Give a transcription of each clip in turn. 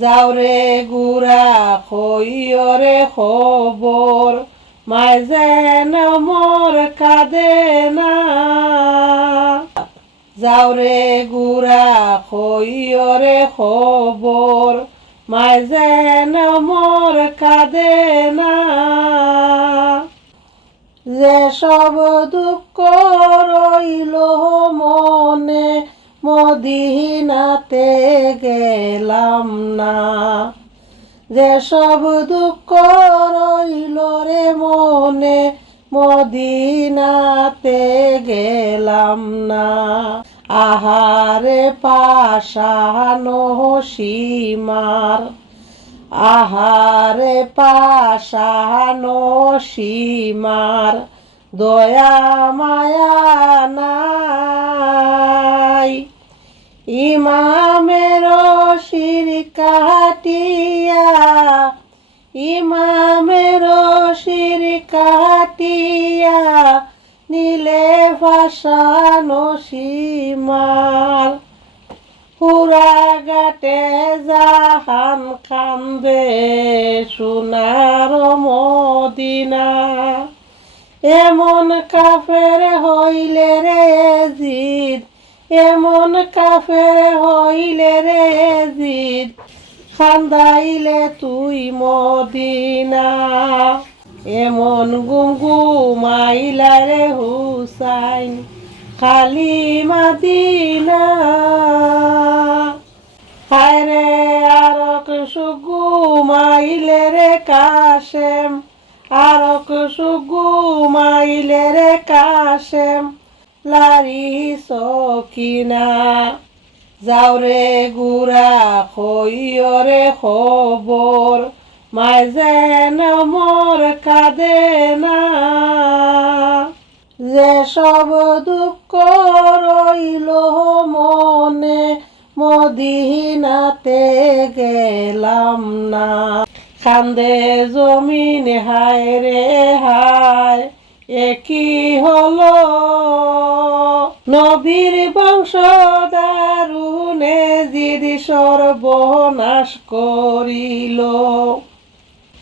যাওরে গুড়া খইয়রে খবর মায় যেন মোর কাঁদে না। যাওরে গুড়া খইয়রে খবর মায় যেন মোর কাঁদে না। যে সব দুঃখ রইল মনে মদিনাতে গেলাম না। যে সব দুঃখ রইল রে মনে মদিনাতে গেলাম না। আহারে পাশানো সীমার আহারে পাশানো সীমার দয়া মায়া নাই। ইমামের শির কাটিয়া ইমামের শির কাটিয়া নীলে ভাসানো সীমার। পুরা গাটে জাহান কান্দে সোনার মদিনা। এমন কাফের হইলে রে জিদ এমন কাফের হইলে রে জিদ খান্দাইলে তুই মদিনা। এমন গুমগুমাইলা রে হুসাইন খালি মদিনা। হায় রে আরক সুগুমাইলে রে কাশেম আরক সুগুমাইলে রে কাশেম লারি সকিনা। যাওরে গুড়া খইয়রে খবর মায় যেন মোর কাঁদে না। যে সব দুঃখ রইল মনে মদিনাতে গেলাম না। কান্দে জমিন হায় রে হায় একই হলো নবীর বংশধারুনে জিদ সর্বনাশ করিল।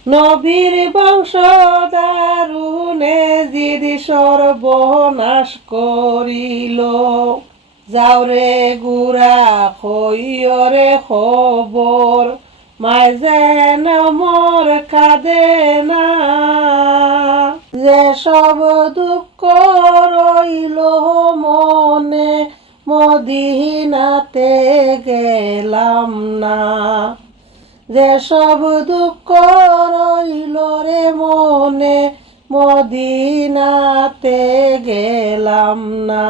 নবীর বংশধারুনে জিদ সর্বনাশ করিল। যাওরে গুড়া খইয়রে খবর মায় যেন মোর কাঁদে না। যে সব দুঃখ রইল মনে মদিনাতে গেলাম না। যে সব দুঃখ রইল রে মনে মদিনাতে গেলাম না।